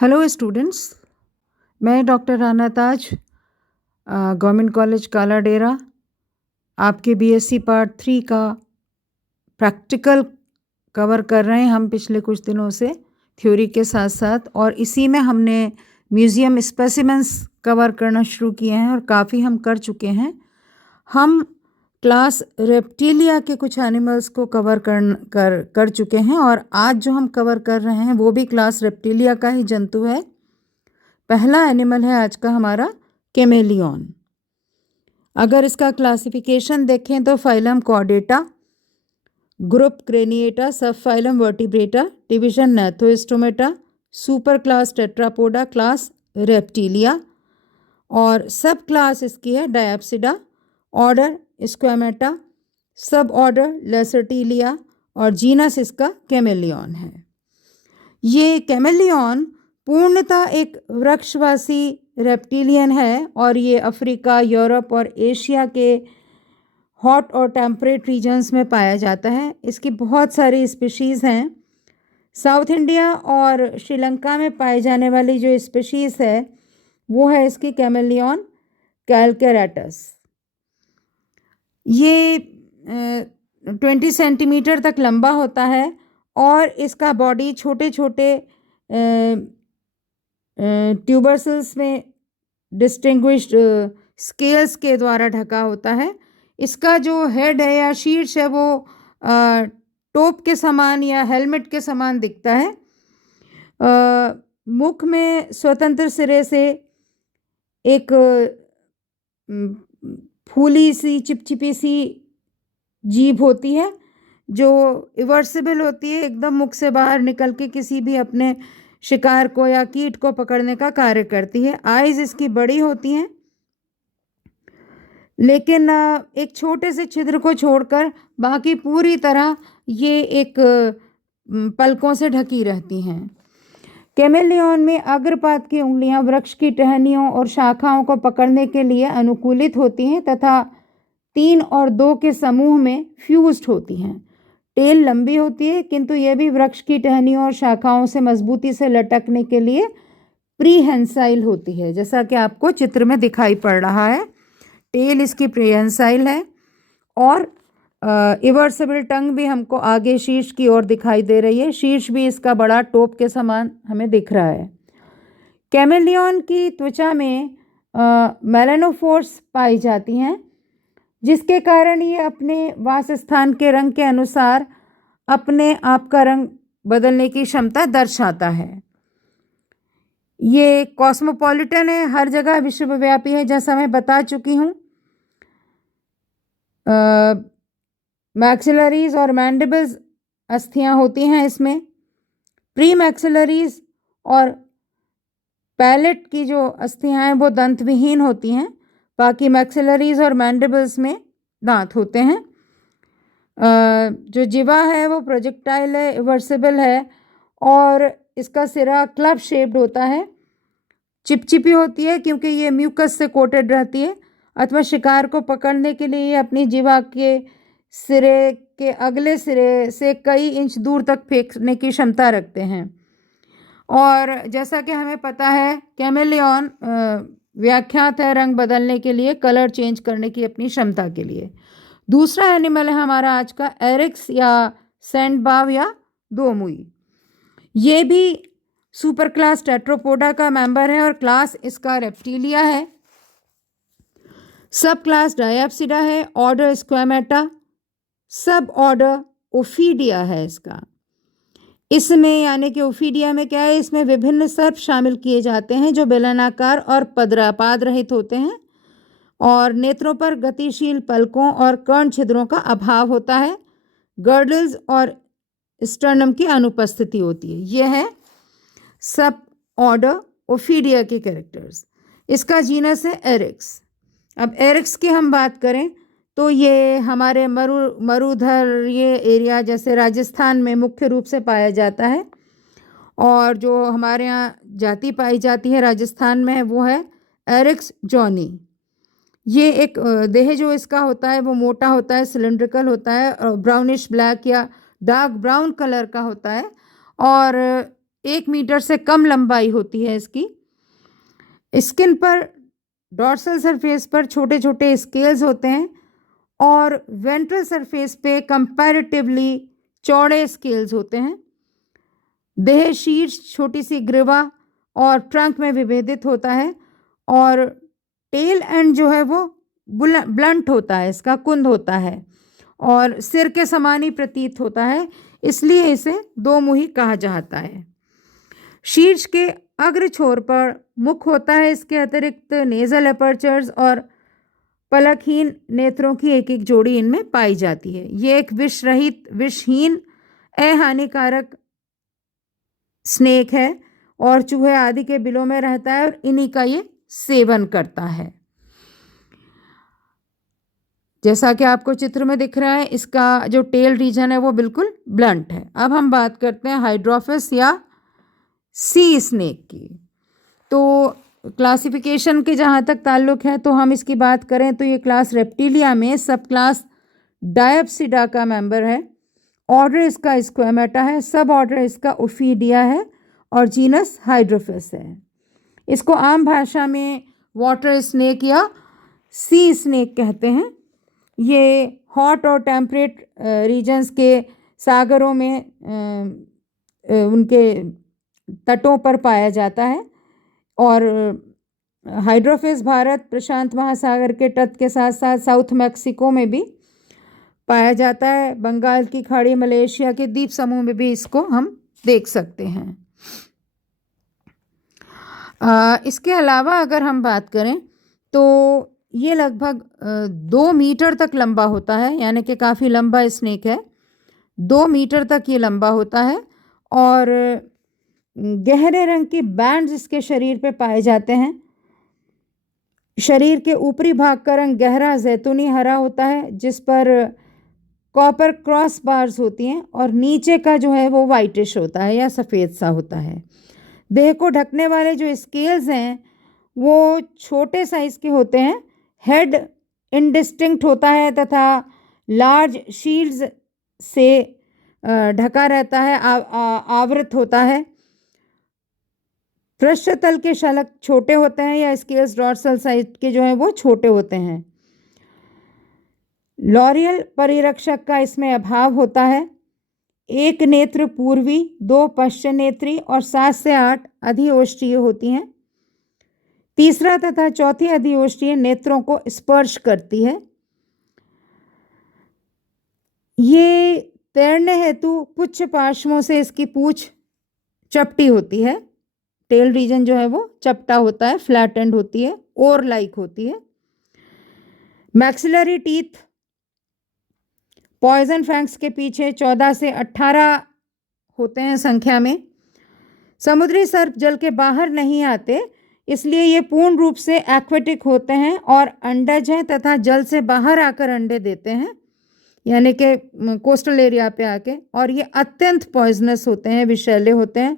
Hello students, मैं doctor Rana ताज, government college काला डेरा आपके बीएससी पार्ट 3 का प्रैक्टिकल कवर कर रहे हैं हम पिछले कुछ दिनों से थ्योरी के साथ साथ। और इसी में हमने म्यूज़ियम स्पेसिमेंस कवर करना शुरू किए हैं और काफ़ी हम कर चुके हैं। हम क्लास रेप्टिलिया के कुछ एनिमल्स को कवर कर चुके हैं और आज जो हम कवर कर रहे हैं वो भी क्लास रेप्टिलिया का ही जंतु है। पहला एनिमल है आज का हमारा कैमेलियन। अगर इसका क्लासिफिकेशन देखें तो फाइलम कॉर्डेटा, ग्रुप क्रेनिएटा, सब phylum vertebrata, division नैथोस्टोमेटा, super class Tetrapoda, class reptilia और सब क्लास इसकी है डायप्सिडा, ऑर्डर स्क्वामेटा, सब ऑर्डर लेसर्टिलिया और जीनस इसका कैमेलियन है। ये कैमेलियन पूर्णतः एक वृक्षवासी रेप्टिलियन है और ये अफ्रीका, यूरोप और एशिया के हॉट और टेम्परेट रीजन्स में पाया जाता है। इसकी बहुत सारी स्पीशीज़ हैं। साउथ इंडिया और श्रीलंका में पाई जाने वाली जो स्पीशीज़ है वो है इसकी कैमेलियन कैलकेराटस। ये 20 सेंटीमीटर तक लंबा होता है और इसका बॉडी छोटे छोटे ट्यूबरसल्स में डिस्टिंग्विश्ड स्केल्स के द्वारा ढका होता है। इसका जो हेड है या शीर्ष है वो टोप के समान या हेलमेट के समान दिखता है। मुख में स्वतंत्र सिरे से एक फूली सी चिपचिपी सी जीभ होती है जो इवर्सिबल होती है, एकदम मुख से बाहर निकल के किसी भी अपने शिकार को या कीट को पकड़ने का कार्य करती है। आइज़ इसकी बड़ी होती हैं लेकिन एक छोटे से छिद्र को छोड़कर बाकी पूरी तरह ये एक पलकों से ढकी रहती हैं। कैमेलियन में अग्रपाद की उंगलियां वृक्ष की टहनियों और शाखाओं को पकड़ने के लिए अनुकूलित होती हैं तथा 3 और 2 के समूह में फ्यूज्ड होती हैं। टेल लंबी होती है किंतु यह भी वृक्ष की टहनियों और शाखाओं से मजबूती से लटकने के लिए प्रीहेंसाइल होती है, जैसा कि आपको चित्र में दिखाई पड़ रहा है। टेल इसकी प्रीहेंसाइल है और इवर्सिबल टंग भी हमको आगे शीर्ष की ओर दिखाई दे रही है। शीर्ष भी इसका बड़ा टोप के समान हमें दिख रहा है। कैमेलियन की त्वचा में मेलानोफोर्स पाई जाती हैं जिसके कारण ये अपने वासस्थान के रंग के अनुसार अपने आप का रंग बदलने की क्षमता दर्शाता है। ये कॉस्मोपॉलिटन है, हर जगह विश्वव्यापी है, जैसा मैं बता चुकी हूँ। मैक्सिलरीज और मैंडिबल्स अस्थियाँ होती हैं इसमें। प्री मैक्सिलरीज और पैलेट की जो अस्थियाँ हैं वो दंत विहीन होती हैं, बाकी मैक्सिलरीज और मैंडिबल्स में दांत होते हैं। जो जिवा है वो प्रोजेक्टाइल है, इवर्सिबल है और इसका सिरा क्लब शेप्ड होता है। चिपचिपी होती है क्योंकि ये म्यूकस से कोटेड रहती है अथवा शिकार को पकड़ने के लिए ये अपनी जिवा के सिरे के अगले सिरे से कई इंच दूर तक फेंकने की क्षमता रखते हैं। और जैसा कि हमें पता है कैमेलियन व्याख्यात है रंग बदलने के लिए, कलर चेंज करने की अपनी क्षमता के लिए। दूसरा एनिमल है हमारा आज का एरिक्स या सैंडबाव या दोमुई। ये भी सुपर क्लास टेट्रोपोडा का मेंबर है और क्लास इसका रेप्टिलिया है। सब क्लास डायप्सिडा है, ऑर्डर स्क्वामेटा, सब ऑर्डर ओफीडिया है इसका। इसमें यानी कि ओफीडिया में क्या है, इसमें विभिन्न सर्प शामिल किए जाते हैं जो बेलनाकार और पद्रापाद रहित होते हैं और नेत्रों पर गतिशील पलकों और कर्ण छिद्रों का अभाव होता है। गर्डल्स और स्टर्नम की अनुपस्थिति होती है। यह है सब ऑर्डर ओफीडिया के कैरेक्टर्स। इसका जीनस है एरिक्स। अब एरिक्स की हम बात करें तो ये हमारे मरुधर ये एरिया जैसे राजस्थान में मुख्य रूप से पाया जाता है और जो हमारे यहाँ जाति पाई जाती है राजस्थान में वो है एरिक्स जॉनी। ये एक देह जो इसका होता है वो मोटा होता है, सिलिंड्रिकल होता है और ब्राउनिश ब्लैक या डार्क ब्राउन कलर का होता है और 1 मीटर से कम लंबाई होती है इसकी। स्किन पर डॉर्सल सरफेस पर छोटे छोटे स्केल्स होते हैं और वेंट्रल सरफेस पे कंपैरेटिवली चौड़े स्केल्स होते हैं। देह शीर्ष छोटी सी ग्रीवा और ट्रंक में विभेदित होता है और टेल एंड जो है वो ब्लंट होता है, इसका कुंद होता है और सिर के समान ही प्रतीत होता है, इसलिए इसे दो मुही कहा जाता है। शीर्ष के अग्र छोर पर मुख होता है। इसके अतिरिक्त नेजल अपर्चर्स और पलकहीन नेत्रों की एक एक जोड़ी इनमें पाई जाती है। ये एक विषहीन अहानिकारक स्नेक है और चूहे आदि के बिलों में रहता है और इन्हीं का ये सेवन करता है। जैसा कि आपको चित्र में दिख रहा है, इसका जो टेल रीजन है वो बिल्कुल ब्लंट है। अब हम बात करते हैं हाइड्रोफिस या सी स्नेक की। तो क्लासिफिकेशन के जहाँ तक ताल्लुक है तो हम इसकी बात करें तो ये क्लास रेप्टिलिया में सब क्लास डायप्सिडा का मेंबर है। ऑर्डर इसका स्क्वेमेटा है, सब ऑर्डर इसका ओफीडिया है और जीनस हाइड्रोफिस है। इसको आम भाषा में वाटर स्नेक या सी स्नेक कहते हैं। ये हॉट और टेम्परेट रीजन्स के सागरों में उनके तटों पर पाया जाता है और हाइड्रोफिस भारत प्रशांत महासागर के तट के साथ साथ साउथ मैक्सिको में भी पाया जाता है। बंगाल की खाड़ी, मलेशिया के द्वीप समूह में भी इसको हम देख सकते हैं। इसके अलावा अगर हम बात करें तो ये लगभग 2 मीटर तक लंबा होता है, यानी कि काफ़ी लंबा स्नेक है। 2 मीटर तक ये लंबा होता है और गहरे रंग की बैंड्स इसके शरीर पे पाए जाते हैं। शरीर के ऊपरी भाग का रंग गहरा जैतूनी हरा होता है जिस पर कॉपर क्रॉस बार्स होती हैं और नीचे का जो है वो वाइटिश होता है या सफ़ेद सा होता है। देह को ढकने वाले जो स्केल्स हैं वो छोटे साइज़ के होते हैं। हेड इनडिस्टिंक्ट होता है तथा लार्ज शील्ड्स से ढका रहता है, आवृत होता है। पृष्ठतल के शलक छोटे होते हैं या स्केल्स डॉर्सल साइड के जो है वो छोटे होते हैं। लॉरियल परिरक्षक का इसमें अभाव होता है। एक नेत्र पूर्वी, 2 पश्चिम नेत्री और 7 से 8 अधिओष्ठीय होती हैं। तीसरा तथा चौथी अधिओष्ठीय नेत्रों को स्पर्श करती है। ये तैरने हेतु पुच्छ पार्श्वों से इसकी पूंछ चपटी होती है। टेल रीजन जो है वो चपटा होता है, फ्लैट एंड होती है, ओर लाइक होती है। मैक्सिलरी टीथ पॉइजन फैंक्स के पीछे 14 से 18 होते हैं संख्या में। समुद्री सर्प जल के बाहर नहीं आते, इसलिए ये पूर्ण रूप से एक्वेटिक होते हैं और अंडज हैं तथा जल से बाहर आकर अंडे देते हैं, यानी कि कोस्टल एरिया पे आके। और ये अत्यंत पॉइजनस होते हैं, विषैले होते हैं।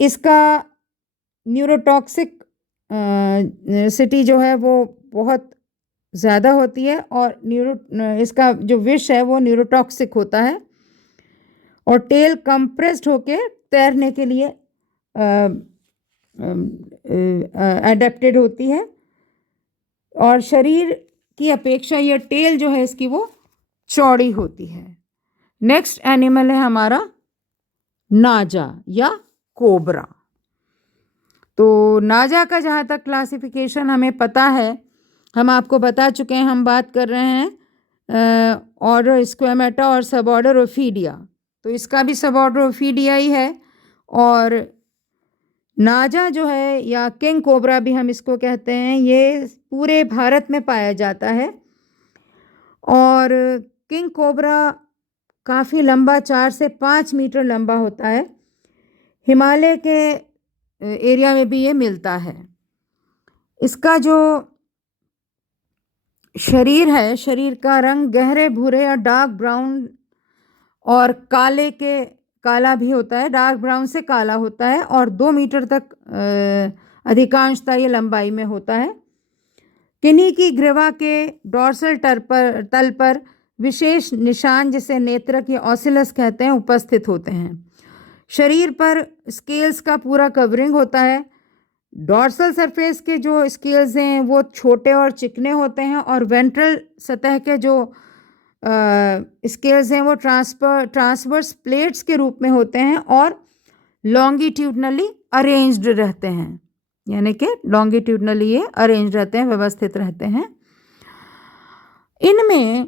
इसका न्यूरोटॉक्सिक सिटी जो है वो बहुत ज़्यादा होती है और इसका जो विष है वो न्यूरोटॉक्सिक होता है और टेल कंप्रेस्ड होके तैरने के लिए एडेप्टेड होती है और शरीर की अपेक्षा यह टेल जो है इसकी वो चौड़ी होती है। नेक्स्ट एनिमल है हमारा नाजा या कोबरा। तो नाजा का जहाँ तक क्लासिफिकेशन हमें पता है, हम आपको बता चुके हैं। हम बात कर रहे हैं ऑर्डर स्क्वेमेटा और सब ऑर्डर ओफीडिया, तो इसका भी सब ऑर्डर ओफीडिया ही है। और नाजा जो है या किंग कोबरा भी हम इसको कहते हैं, ये पूरे भारत में पाया जाता है। और किंग कोबरा काफ़ी लंबा, 4 से 5 मीटर लंबा होता है। हिमालय के एरिया में भी ये मिलता है। इसका जो शरीर है, शरीर का रंग गहरे भूरे या डार्क ब्राउन और काला भी होता है, डार्क ब्राउन से काला होता है और 2 मीटर तक अधिकांशतः ये लंबाई में होता है। किन्ही की ग्रीवा के डॉर्सल तल पर विशेष निशान जिसे नेत्रक या ऑसिलस कहते हैं उपस्थित होते हैं। शरीर पर स्केल्स का पूरा कवरिंग होता है। डॉर्सल सरफेस के जो स्केल्स हैं वो छोटे और चिकने होते हैं, और वेंट्रल सतह के जो स्केल्स हैं वो ट्रांसवर्स प्लेट्स के रूप में होते हैं और लॉन्गिट्यूडनली अरेंज्ड रहते हैं, यानी कि लॉन्गिट्यूडनली ये अरेंज रहते हैं, व्यवस्थित रहते हैं। इनमें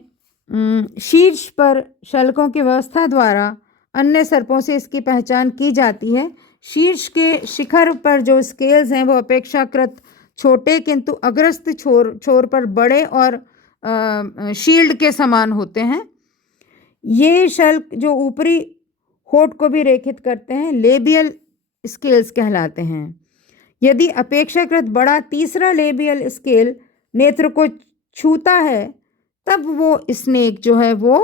शीर्ष पर शल्कों की व्यवस्था द्वारा अन्य सर्पों से इसकी पहचान की जाती है। शीर्ष के शिखर पर जो स्केल्स हैं वो अपेक्षाकृत छोटे किंतु अग्रस्त छोर पर बड़े और शील्ड के समान होते हैं। ये शल्क जो ऊपरी होठ को भी रेखित करते हैं लेबियल स्केल्स कहलाते हैं। यदि अपेक्षाकृत बड़ा तीसरा लेबियल स्केल नेत्र को छूता है तब वो स्नेक जो है वो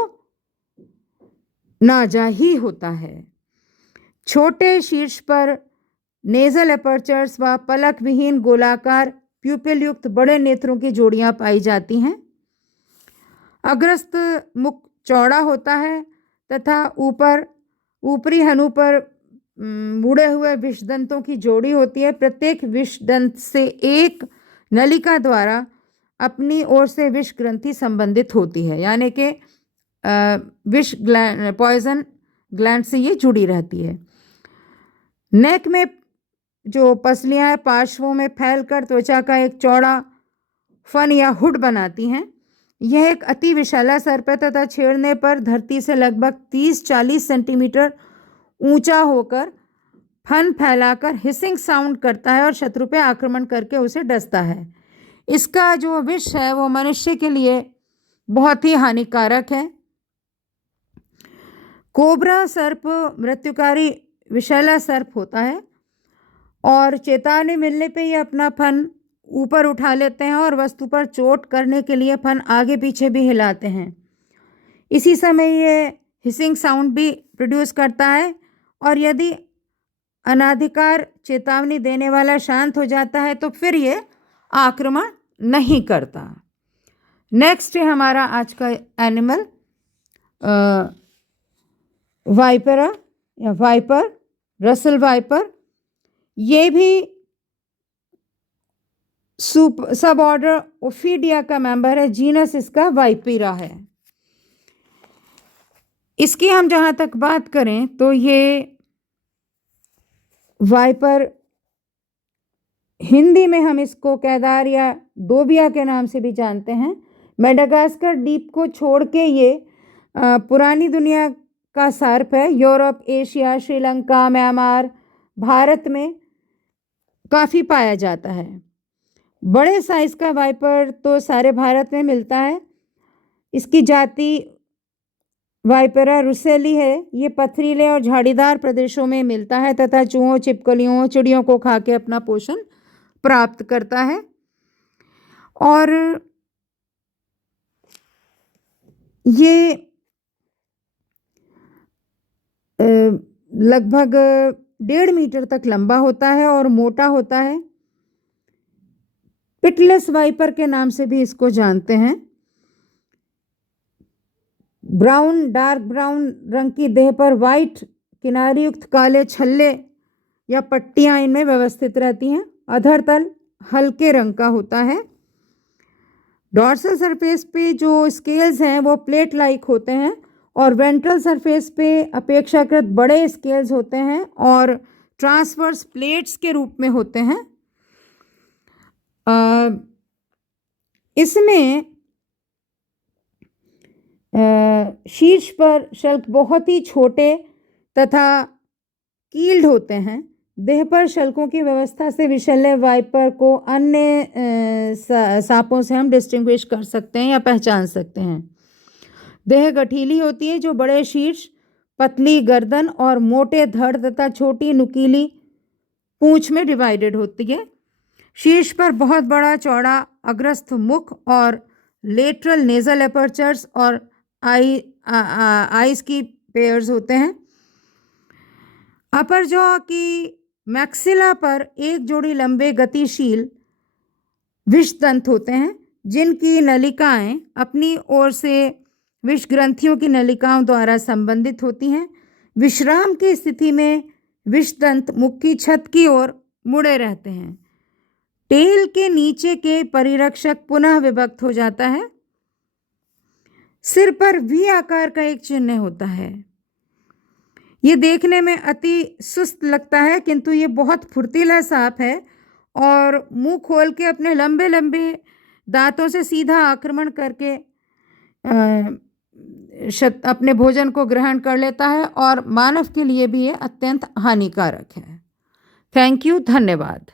नाजाही होता है। छोटे शीर्ष पर नेजल एपर्चर्स व पलक विहीन गोलाकार प्यूपिल युक्त बड़े नेत्रों की जोड़ियां पाई जाती हैं। अग्रस्त मुख चौड़ा होता है तथा ऊपरी हनु पर मुड़े हुए विषदंतों की जोड़ी होती है। प्रत्येक विषदंत से एक नलिका द्वारा अपनी ओर से विष ग्रंथि संबंधित होती है, यानी कि विष पॉइजन ग्लैंड से ये जुड़ी रहती है। नेक में जो पसलियां हैं पार्श्वों में फैलकर त्वचा का एक चौड़ा फन या हुड बनाती हैं। यह एक अति विशाला सर्प है तथा छेड़ने पर धरती से लगभग 30-40 सेंटीमीटर ऊंचा होकर फन फैलाकर हिसिंग साउंड करता है और शत्रु पे आक्रमण करके उसे डसता है। इसका जो विष है वो मनुष्य के लिए बहुत ही हानिकारक है। कोबरा सर्प मृत्युकारी विषैला सर्प होता है और चेतावनी मिलने पे ये अपना फन ऊपर उठा लेते हैं और वस्तु पर चोट करने के लिए फन आगे पीछे भी हिलाते हैं। इसी समय ये हिसिंग साउंड भी प्रोड्यूस करता है, और यदि अनाधिकार चेतावनी देने वाला शांत हो जाता है तो फिर ये आक्रमण नहीं करता। नेक्स्ट है हमारा आज का एनिमल वाइपरा या वाइपर, रसल वाइपर। ये भी सब ऑर्डर ओफिडिया का मेंबर है। जीनस इसका वाइपीरा है। इसकी हम जहाँ तक बात करें तो ये वाइपर, हिंदी में हम इसको केदार या दोबिया के नाम से भी जानते हैं। मेडागास्कर द्वीप को छोड़ के ये पुरानी दुनिया का सर्प है। Europe, Asia, Sri Lanka, Myanmar, Bharat में काफ़ी पाया जाता है। बड़े साइज़ का वाइपर तो सारे भारत में मिलता है। इसकी जाति वाइपरा रुसेली है। ये पथरीले और झाड़ीदार प्रदेशों में मिलता है तथा चूहों, छिपकलियों, चिड़ियों को खा के अपना पोषण प्राप्त करता है। और ये लगभग 1.5 मीटर तक लंबा होता है और मोटा होता है। पिटलेस वाइपर के नाम से भी इसको जानते हैं। डार्क ब्राउन रंग की देह पर वाइट किनारी युक्त काले छल्ले या पट्टियां इनमें व्यवस्थित रहती हैं। अधर तल हल्के रंग का होता है। डॉर्सल सरफेस पे जो स्केल्स हैं वो प्लेट लाइक होते हैं और वेंट्रल सरफेस पे अपेक्षाकृत बड़े स्केल्स होते हैं और ट्रांसवर्स प्लेट्स के रूप में होते हैं। इसमें शीर्ष पर शल्क बहुत ही छोटे तथा कील्ड होते हैं। देह पर शल्कों की व्यवस्था से विषैले वाइपर को अन्य सांपों से हम डिस्टिंग्विश कर सकते हैं या पहचान सकते हैं। देह गठीली होती है जो बड़े शीर्ष, पतली गर्दन और मोटे धड़ तथा छोटी नुकीली पूंछ में डिवाइडेड होती है। शीर्ष पर बहुत बड़ा चौड़ा अग्रस्थ मुख और लेटरल नेजल एपर्चर्स और आईज की पेयर्स होते हैं। अपर जॉ की मैक्सिला पर एक जोड़ी लंबे गतिशील विषदंत होते हैं जिनकी नलिकाएं अपनी ओर से विष ग्रंथियों की नलिकाओं द्वारा संबंधित होती हैं। विश्राम की स्थिति में विषदंत मुख की छत की ओर मुड़े रहते हैं। टेल के नीचे के परिरक्षक पुनः विभक्त हो जाता है। सिर पर वी आकार का एक चिन्ह होता है। ये देखने में अति सुस्त लगता है, किंतु ये बहुत फुर्तीला सांप है और मुंह खोल के अपने लंबे लंबे दांतों से सीधा आक्रमण करके अपने भोजन को ग्रहण कर लेता है और मानव के लिए भी ये अत्यंत हानिकारक है। थैंक यू, धन्यवाद।